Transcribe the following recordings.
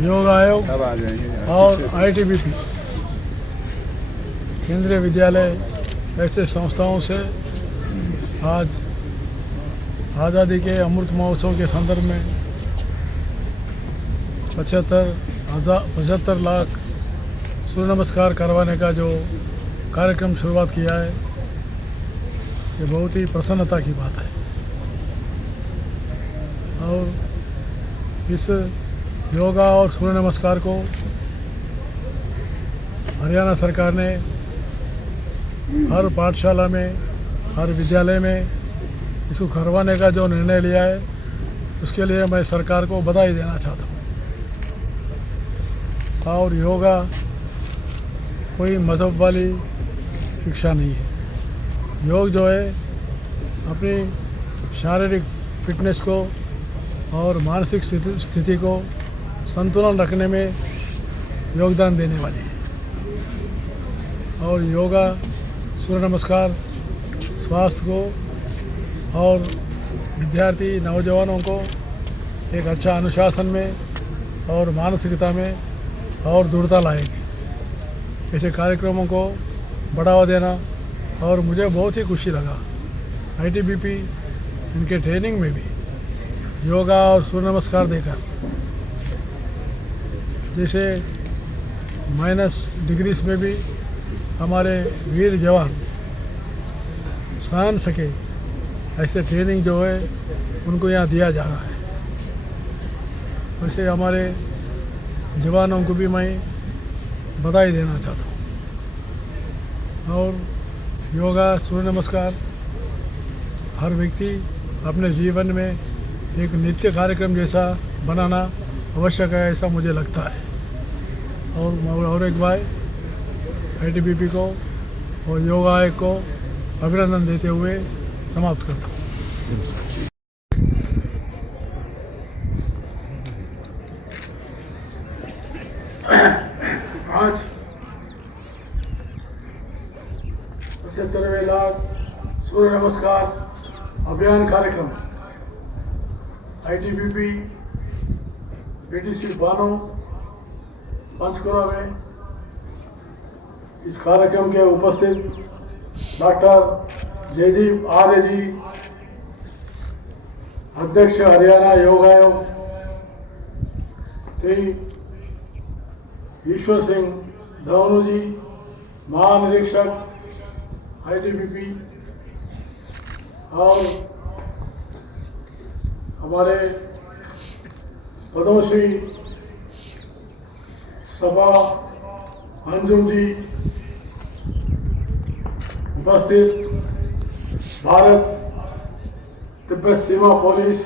योग आयोग और आईटीबीपी केंद्रीय विद्यालय ऐसे संस्थाओं से आज आज़ादी के अमृत महोत्सव के संदर्भ में 75 लाख सूर्य नमस्कार करवाने का जो कार्यक्रम शुरुआत किया है, ये बहुत ही प्रसन्नता की बात है। और इस योगा और सूर्य नमस्कार को हरियाणा सरकार ने हर पाठशाला में, हर विद्यालय में इसको करवाने का जो निर्णय लिया है, उसके लिए मैं सरकार को बधाई देना चाहता हूँ। और योगा कोई मजहब वाली शिक्षा नहीं है। योग जो है अपनी शारीरिक फिटनेस को और मानसिक स्थिति को संतुलन रखने में योगदान देने वाली है। और योगा, सूर्य नमस्कार स्वास्थ्य को और विद्यार्थी नौजवानों को एक अच्छा अनुशासन में और मानसिकता में और दृढ़ता लाएगी। ऐसे कार्यक्रमों को बढ़ावा देना, और मुझे बहुत ही खुशी लगा आईटीबीपी इनके ट्रेनिंग में भी योगा और सूर्य नमस्कार देकर, जैसे -डिग्रीज में भी हमारे वीर जवान सहन सके, ऐसे ट्रेनिंग जो है उनको यहाँ दिया जा रहा है। वैसे हमारे जवानों को भी मैं बधाई देना चाहता हूँ। और योगा, सूर्य नमस्कार हर व्यक्ति अपने जीवन में एक नित्य कार्यक्रम जैसा बनाना आवश्यक है, ऐसा मुझे लगता है। और एक बार आईटीबीपी को और योगा आयोग को अभिनंदन देते हुए समाप्त करता हूँ। आज 75वें लाख सूर्य नमस्कार अभियान कार्यक्रम आईटीबीपी पीटीसी बानो पंचकुला में, इस कार्यक्रम के उपस्थित डॉक्टर जयदीप आर्य जी, अध्यक्ष हरियाणा योग आयोग, श्री ईश्वर सिंह धवनु जी, महानिरीक्षक आईटीबीपी, और हमारे पद्मश्री सभा अंजुम जी, उपस्थित भारत तिब्बत सीमा पुलिस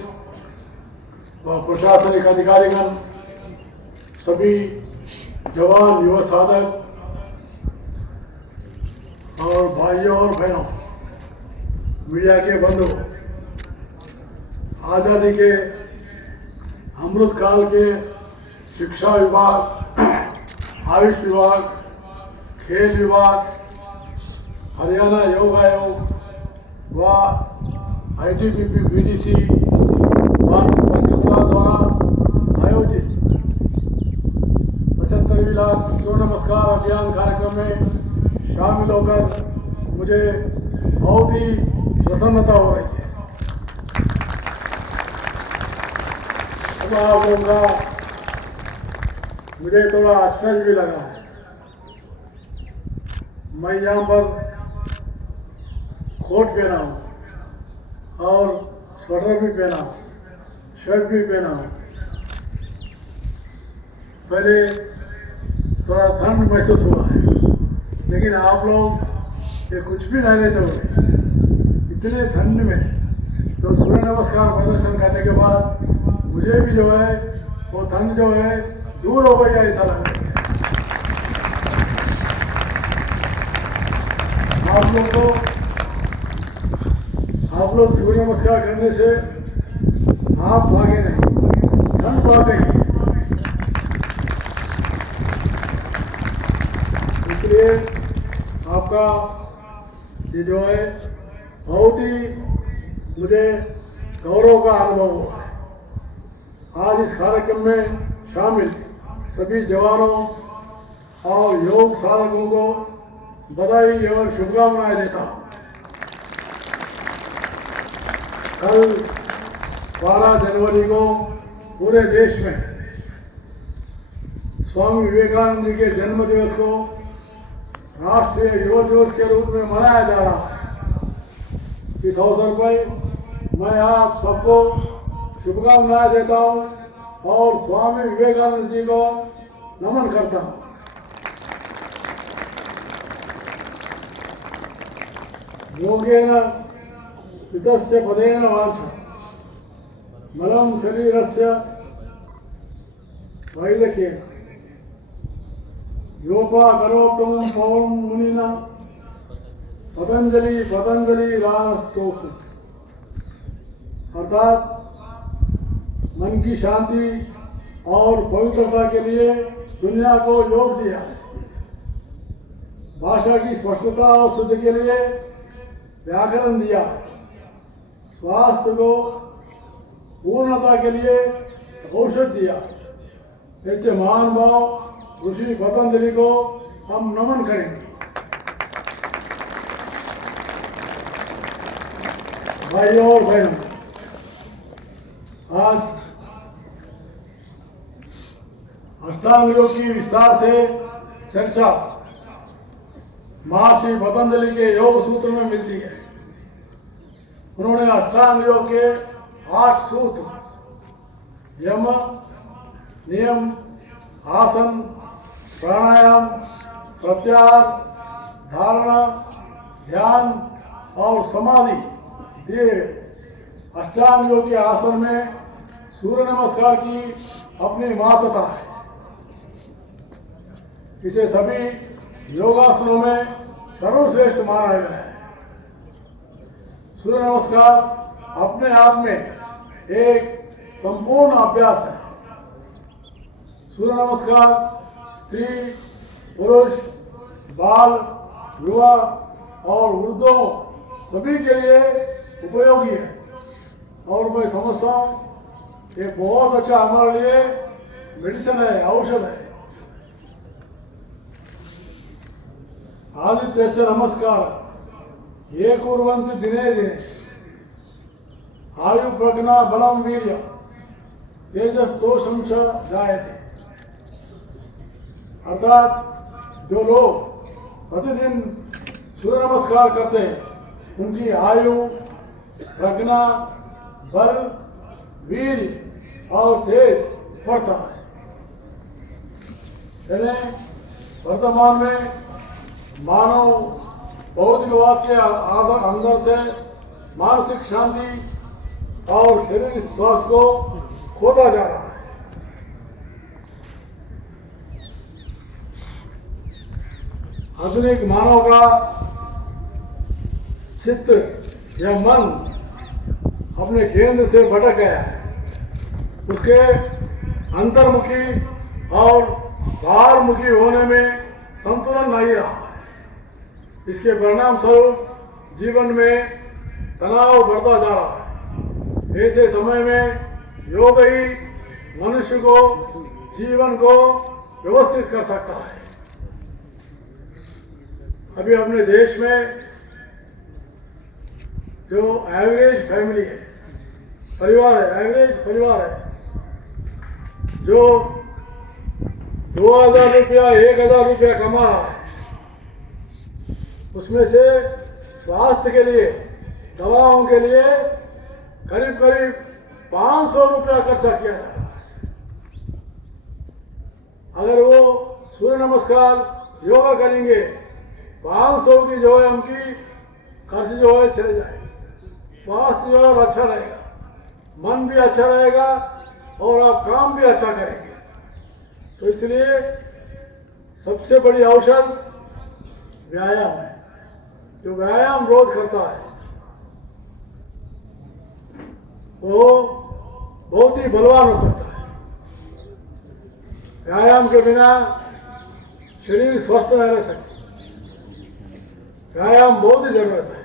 व प्रशासनिक अधिकारीगण, सभी जवान, युवा साधक और भाइयों और बहनों, मीडिया के बंधु, आज़ादी के अमृत काल के शिक्षा विभाग, आयुष विभाग, खेल विभाग, हरियाणा योग आयोग व आईटीबीपी पीटीसी पंचकुला द्वारा आयोजित 75वीं लाख सूर्य नमस्कार अभियान कार्यक्रम में शामिल होकर मुझे बहुत ही प्रसन्नता हो रही है। अब आप लोगों का मुझे थोड़ा आश्चर्य भी लगा है। मैं यहाँ पर कोट पहना हूँ और स्वेटर भी पहना हूँ, शर्ट भी पहना हूँ। पहले थोड़ा ठंड महसूस हुआ है, लेकिन आप लोग ये कुछ भी नहीं रहते हुए इतने ठंड में तो सूर्य नमस्कार प्रदर्शन करने के बाद मुझे भी जो है वो ठंड जो है दूर हो गई है, ऐसा लग रहा है। आप लोग सूर्य नमस्कार करने से आप भागे नहीं, ठंड भागेगी। इसलिए आपका ये जो है बहुत ही मुझे गौरव का अनुभव हुआ है। आज इस कार्यक्रम में शामिल सभी जवानों और योग साधकों को बधाई और शुभकामनाएं देता हूँ। कल 12 जनवरी को पूरे देश में स्वामी विवेकानंद जी के जन्म दिवस को राष्ट्रीय युवा दिवस के रूप में मनाया जा रहा है। इस अवसर पर मैं आप सबको शुभकामनाएं देता हूं और स्वामी विवेकानंद जी को नमन करता हूं। योगेन चित्तस्य पदेन वाञ्छा मलं शरीरस्य वैलक्येन योपाकरोत्तमं पवनं मुनिना पतंजलि रामस्तोत्र। अर्थात मन की शांति और पवित्रता के लिए दुनिया को योग दिया, भाषा की स्पष्टता और शुद्धि के लिए व्याकरण दिया, स्वास्थ्य को पूर्णता के लिए औषध दिया। ऐसे महान भाव ऋषि पतंजलि को हम नमन करेंगे। भाइयों और बहनों, आज अष्टांग योग की विस्तार से चर्चा महर्षि पतंजलि के योग सूत्र में मिलती है। उन्होंने अष्टांग योग के 8 सूत्र यम, नियम, आसन, प्राणायाम, प्रत्याहार, धारणा, ध्यान और समाधि दिए। अष्टांग योग के आसन में सूर्य नमस्कार की अपनी महत्ता है। इसे सभी योगासनों में सर्वश्रेष्ठ माना गया है। सूर्य नमस्कार अपने आप में एक संपूर्ण अभ्यास है। सूर्य नमस्कार स्त्री, पुरुष, बाल, युवा और वृद्धों सभी के लिए उपयोगी है और मैं समझता हूँ ये बहुत अच्छा हमारे लिए मेडिसिन है, औषध है। आदित्यस्य नमस्कार ये कुर्वन्ति दिने दिने आयु प्रज्ञा बलम वीर्य तेजस्तोषं च जायते। अर्थात जो लोग प्रतिदिन सूर्य नमस्कार करते हैं उनकी आयु, प्रज्ञा, बल, वीर और तेज बढ़ता है। यानी वर्तमान में मानव भौतिकवाद के अंदर से मानसिक शांति और शरीर स्वास्थ्य को खोता जा रहा है। आधुनिक मानव का चित्त या मन अपने केंद्र से भटक गया है। उसके अंतर्मुखी और बाहरमुखी होने में संतुलन नहीं रहा है। इसके परिणाम स्वरूप जीवन में तनाव बढ़ता जा रहा है। ऐसे समय में योग ही मनुष्य को, जीवन को व्यवस्थित कर सकता है। अभी अपने देश में जो एवरेज फैमिली है, परिवार है, एवरेज परिवार है, जो 2000 रुपया 1000 रुपया कमा रहा है, उसमें से स्वास्थ्य के लिए, दवाओं के लिए करीब करीब 500 रुपया खर्चा किया जाता है। अगर वो सूर्य नमस्कार योगा करेंगे 500 की जो है उनकी खर्च जो है चले जाएगा। स्वास्थ्य जो है अच्छा रहेगा, मन भी अच्छा रहेगा और आप काम भी अच्छा करेंगे। तो इसलिए सबसे बड़ी औषध व्यायाम है। जो व्यायाम रोज करता है वो बहुत ही बलवान हो सकता है। व्यायाम के बिना शरीर स्वस्थ नहीं रह सकता। व्यायाम बहुत ही जरूरत है।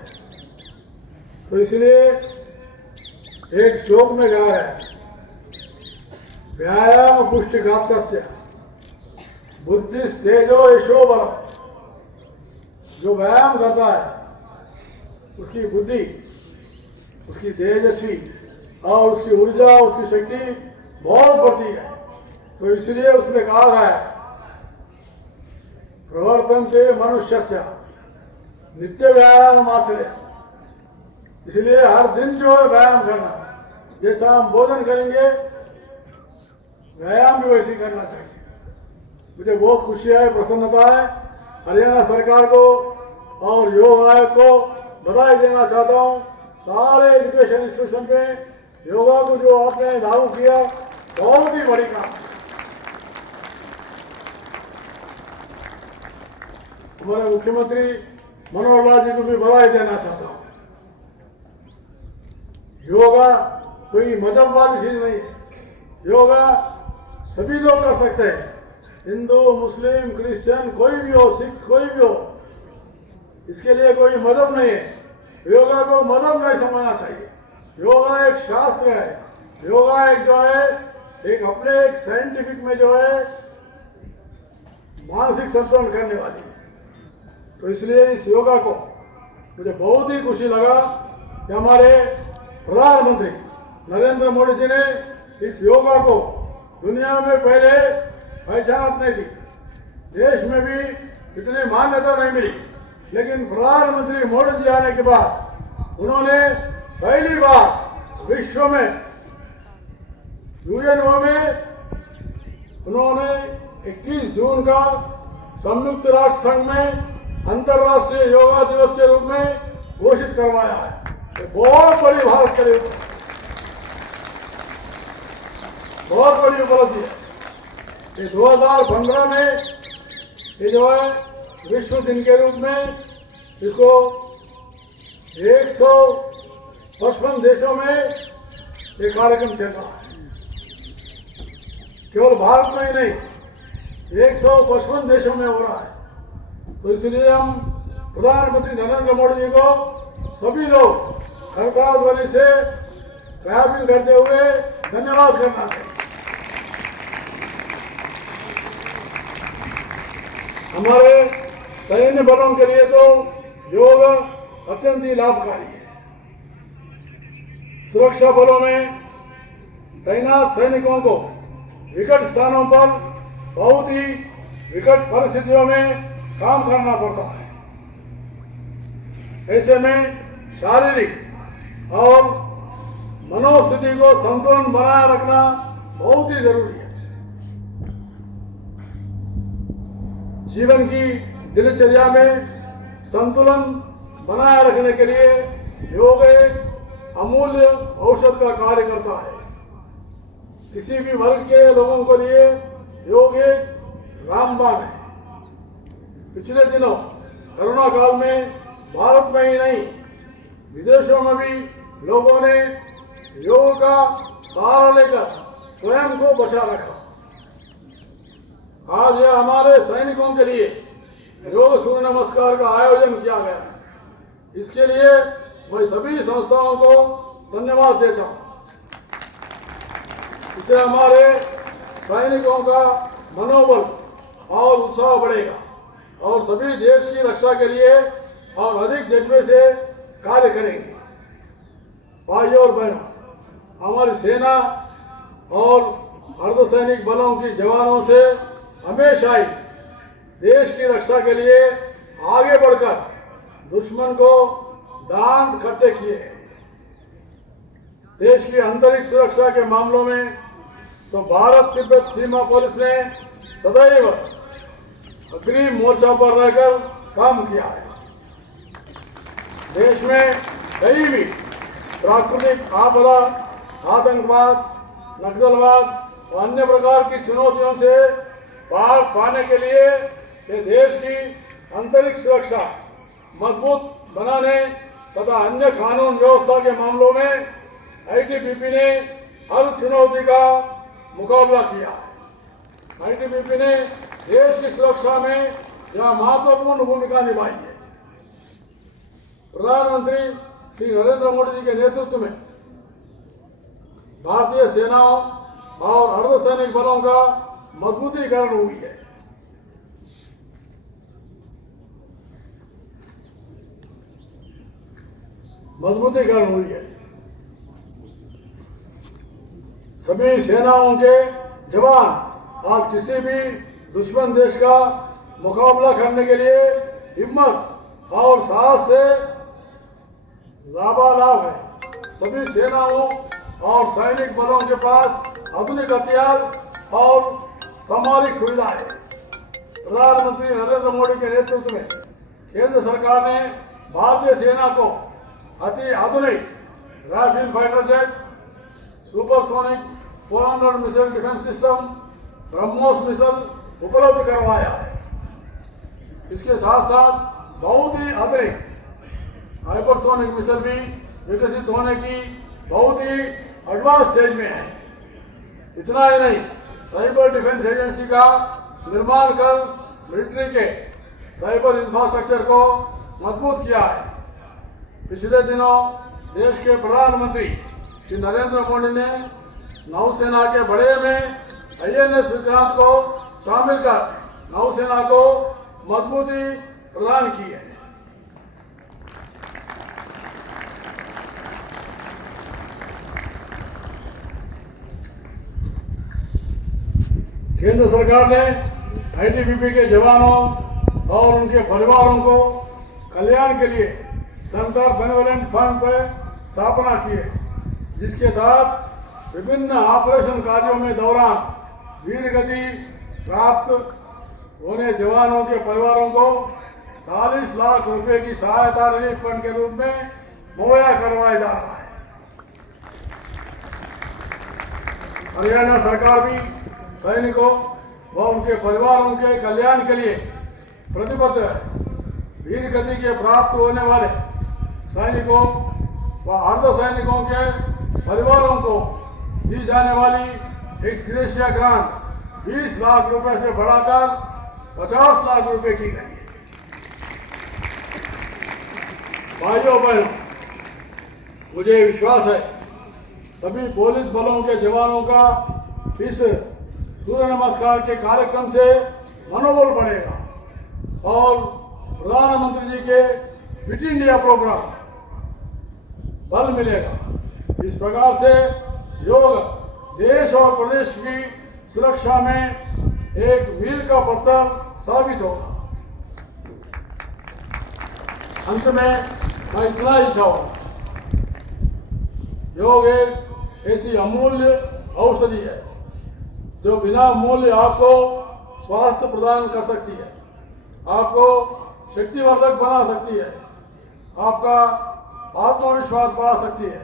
तो इसलिए एक श्लोक में गा रहा है, व्यायाम पुष्टिघातस्य बुद्धिस्तेजो यशो बलम। जो व्यायाम करता है उसकी बुद्धि, उसकी तेजस्वी और उसकी ऊर्जा, उसकी शक्ति बहुत बढ़ती है। तो इसलिए उसने कहा है प्रवर्तन से मनुष्य से नित्य व्यायाम आचरे। इसलिए हर दिन जो है व्यायाम करना, जैसा हम भोजन करेंगे व्यायाम भी वैसे ही करना चाहिए। मुझे बहुत खुशी है, प्रसन्नता है। हरियाणा सरकार को और योग आयोग को बधाई देना चाहता हूँ। सारे एजुकेशन इंस्टीट्यूशन में योगा को जो आपने लागू किया बहुत ही बड़ी काम। हमारे मुख्यमंत्री मनोहर लाल जी को भी बधाई देना चाहता हूँ। योगा कोई मजहब वाली चीज नहीं है। योगा सभी लोग कर सकते हैं, हिंदू, मुस्लिम, क्रिश्चियन, कोई भी हो, सिख कोई भी हो। इसके लिए कोई मजहब नहीं है। योगा को मजहब नहीं समझना चाहिए। योगा एक शास्त्र है। योगा एक जो है एक अपने एक साइंटिफिक में जो है मानसिक संतुलन करने वाली। तो इसलिए इस योगा को मुझे बहुत ही खुशी लगा कि हमारे प्रधानमंत्री नरेंद्र मोदी जी ने इस योगा को दुनिया में पहले पहचानत नहीं थी, देश में भी इतनी मान्यता नहीं मिली, लेकिन प्रधानमंत्री मोदी जी आने के बाद उन्होंने पहली बार विश्व में यूएनओ में उन्होंने 21 जून का संयुक्त राष्ट्र संघ में अंतर्राष्ट्रीय योगा दिवस के रूप में घोषित करवाया है। ये बहुत बड़ी भारत के लिए बहुत बड़ी उपलब्धि है। ये 2015 में ये जो है विश्व दिन के रूप में इसको 155 देशों में ये कार्यक्रम चल रहा है। केवल भारत में ही नहीं, 155 देशों में हो रहा है। तो इसलिए हम प्रधानमंत्री नरेंद्र मोदी जी को सभी लोग सरकार ध्वनि से क्लैपिंग करते हुए धन्यवाद करना चाहिए। हमारे सैन्य बलों के लिए तो योग अत्यंत ही लाभकारी है। सुरक्षा बलों में तैनात सैनिकों को विकट स्थानों पर बहुत ही विकट परिस्थितियों में काम करना पड़ता है। ऐसे में शारीरिक और मनोस्थिति को संतुलन बनाए रखना बहुत ही जरूरी है। जीवन की दिनचर्या में संतुलन बनाए रखने के लिए योग एक अमूल्य औषध का कार्य करता है। किसी भी वर्ग के लोगों के लिए योग एक रामबाण है। पिछले दिनों कोरोना काल में भारत में ही नहीं विदेशों में भी लोगों ने योग का सहारा लेकर स्वयं को बचा रखा। आज यह हमारे सैनिकों के लिए योग सूर्य नमस्कार का आयोजन किया गया है। इसके लिए मैं सभी संस्थाओं को धन्यवाद देता हूं। इससे हमारे सैनिकों का मनोबल और उत्साह बढ़ेगा और सभी देश की रक्षा के लिए और अधिक जज्बे से कार्य करेंगे। भाइयों और बहनों, हमारी सेना और अर्धसैनिक बलों की जवानों से हमेशा ही देश की रक्षा के लिए आगे बढ़कर दुश्मन को दांत खट्टे किए। देश की आंतरिक सुरक्षा के मामलों में तो भारत तिब्बत सीमा पुलिस ने सदैव अग्रिम मोर्चा पर रहकर काम किया है। देश में कहीं भी प्राकृतिक आपदा, आतंकवाद, नक्सलवाद और अन्य प्रकार की चुनौतियों से पार पाने के लिए ये देश की आंतरिक सुरक्षा मजबूत बनाने तथा अन्य कानून व्यवस्था के मामलों में आईटीबीपी ने हर चुनौती का मुकाबला किया है। आईटीबीपी ने देश की सुरक्षा में यह महत्वपूर्ण भूमिका निभाई है। प्रधानमंत्री श्री नरेंद्र मोदी जी के नेतृत्व में भारतीय सेनाओं और अर्धसैनिक बलों का मजबूतीकरण हुई है। सभी सेनाओं के जवान आज किसी भी दुश्मन देश का मुकाबला करने के लिए हिम्मत और साहस से लाभालाभ है। सभी सेनाओं और सैनिक बलों के पास आधुनिक हथियार और सामरिक सुविधाएं। प्रधानमंत्री नरेंद्र मोदी के नेतृत्व में केंद्र सरकार ने भारतीय सेना को अति आधुनिक Rafale fighter jet, supersonic 400 missile defence system, BrahMos missile उपलब्ध करवाया है। इसके साथ साथ बहुत ही अधिक हाइपरसोनिक मिसाइल भी विकसित होने की बहुत ही एडवांस स्टेज में है। इतना ही नहीं, साइबर डिफेंस एजेंसी का निर्माण कर मिलिट्री के साइबर इंफ्रास्ट्रक्चर को मजबूत किया है। पिछले दिनों देश के प्रधानमंत्री श्री नरेंद्र मोदी ने नौसेना के बड़े में INS विक्रांत को शामिल कर नौसेना को मजबूती प्रदान की है। केंद्र सरकार ने ITBP के जवानों और उनके परिवारों को कल्याण के लिए सेंटर बेनेवलेंट फंड पर स्थापना की है, जिसके तहत विभिन्न ऑपरेशन कार्यों में दौरान वीर गति प्राप्त होने जवानों के परिवारों को 40 लाख रुपए की सहायता रिलीफ फंड के रूप में मुहैया करवाया जा रहा है। हरियाणा सरकार भी सैनिकों व उनके परिवारों के कल्याण के लिए प्रतिबद्ध है। वीर गति के प्राप्त होने वाले सैनिकों व अर्धसैनिकों के परिवारों को दी जाने वाली एक्स ग्रेशिया ग्रांट 20 लाख रुपए से बढ़ाकर 50 लाख रुपए की गई है। भाइयों बहनों, मुझे विश्वास है सभी पुलिस बलों के जवानों का इस सूर्य नमस्कार के कार्यक्रम से मनोबल बढ़ेगा और प्रधानमंत्री जी के फिट इंडिया प्रोग्राम बल मिलेगा। इस प्रकार से योग देश और प्रदेश की सुरक्षा में एक मील का पत्थर साबित होगा। अंत में मैं इतना ही चाहूंगा, योग एक ऐसी अमूल्य औषधि है जो बिना मूल्य आपको स्वास्थ्य प्रदान कर सकती है, आपको शक्तिवर्धक बना सकती है, आपका आत्मविश्वास बढ़ा सकती है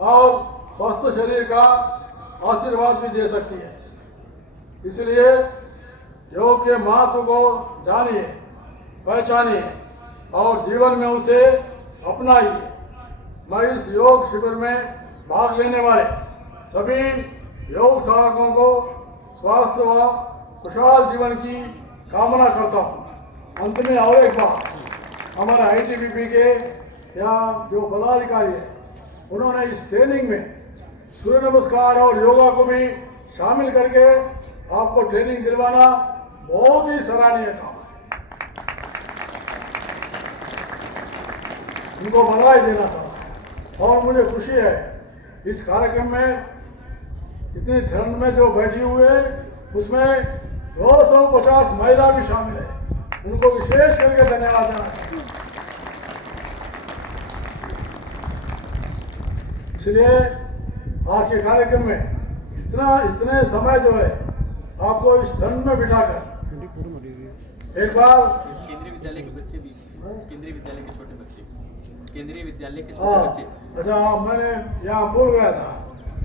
और स्वस्थ शरीर का आशीर्वाद भी दे सकती है। इसलिए योग के महत्व को जानिए, पहचानिए और जीवन में उसे अपनाइए। मैं इस योग शिविर में भाग लेने वाले सभी योग साधकों को स्वास्थ्य व खुशहाल जीवन की कामना करता हूँ। अंत में और एक बार, हमारे ITBP के यहाँ जो पदाधिकारी है, उन्होंने इस ट्रेनिंग में सूर्य नमस्कार और योगा को भी शामिल करके आपको ट्रेनिंग दिलवाना बहुत ही सराहनीय काम है। उनको बधाई देना चाहता हूँ और मुझे खुशी है इस कार्यक्रम में इतनी ठंड में जो बैठी हुए उसमें 250 महिला भी शामिल है। उनको विशेष करके धन्यवाद देना चाहिए। इसलिए आज के कार्यक्रम में इतने समय जो है आपको इस ठंड में बिठाकर एक बार केंद्रीय विद्यालय के बच्चे भी, केंद्रीय विद्यालय के छोटे बच्चे, केंद्रीय विद्यालय के छोटे बच्चे। अच्छा, मैंने यहाँ भूल गया था,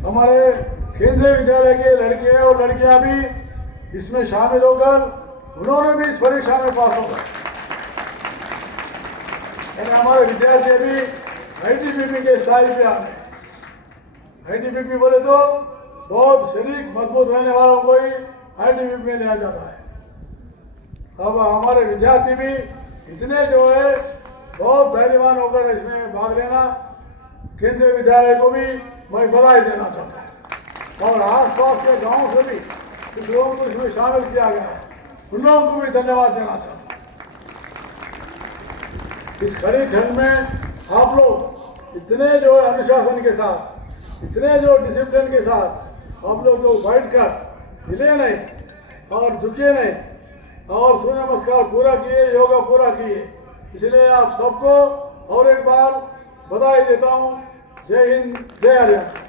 हमारे केंद्रीय विद्यालय के लड़के और लड़कियां भी इसमें शामिल होकर उन्होंने भी इस परीक्षा में पास हो गए। यानी हमारे विद्यार्थी भी ITBP के स्थाई पे आ गए। ITBP बोले तो बहुत शरीर मजबूत रहने वालों को ही ITBP में लिया जाता है। अब हमारे विद्यार्थी भी इतने जो है बहुत धैर्यवान होकर इसमें भाग लेना, केंद्रीय विद्यालय को भी मैं बधाई देना चाहता हूँ। और आसपास के गांव से भी कुछ लोगों को इसमें शामिल किया गया है, उन लोगों को भी धन्यवाद देना चाहता हूँ। इस कड़ी ठंड में आप लोग इतने जो है अनुशासन के साथ, इतने जो डिसिप्लिन के साथ आप लोग जो बैठ कर हिले नहीं और झुके नहीं और सूर्य नमस्कार पूरा किए, योगा पूरा किए, इसलिए आप सबको और एक बार बधाई देता हूँ। जय हिंद, जय हरियाणा।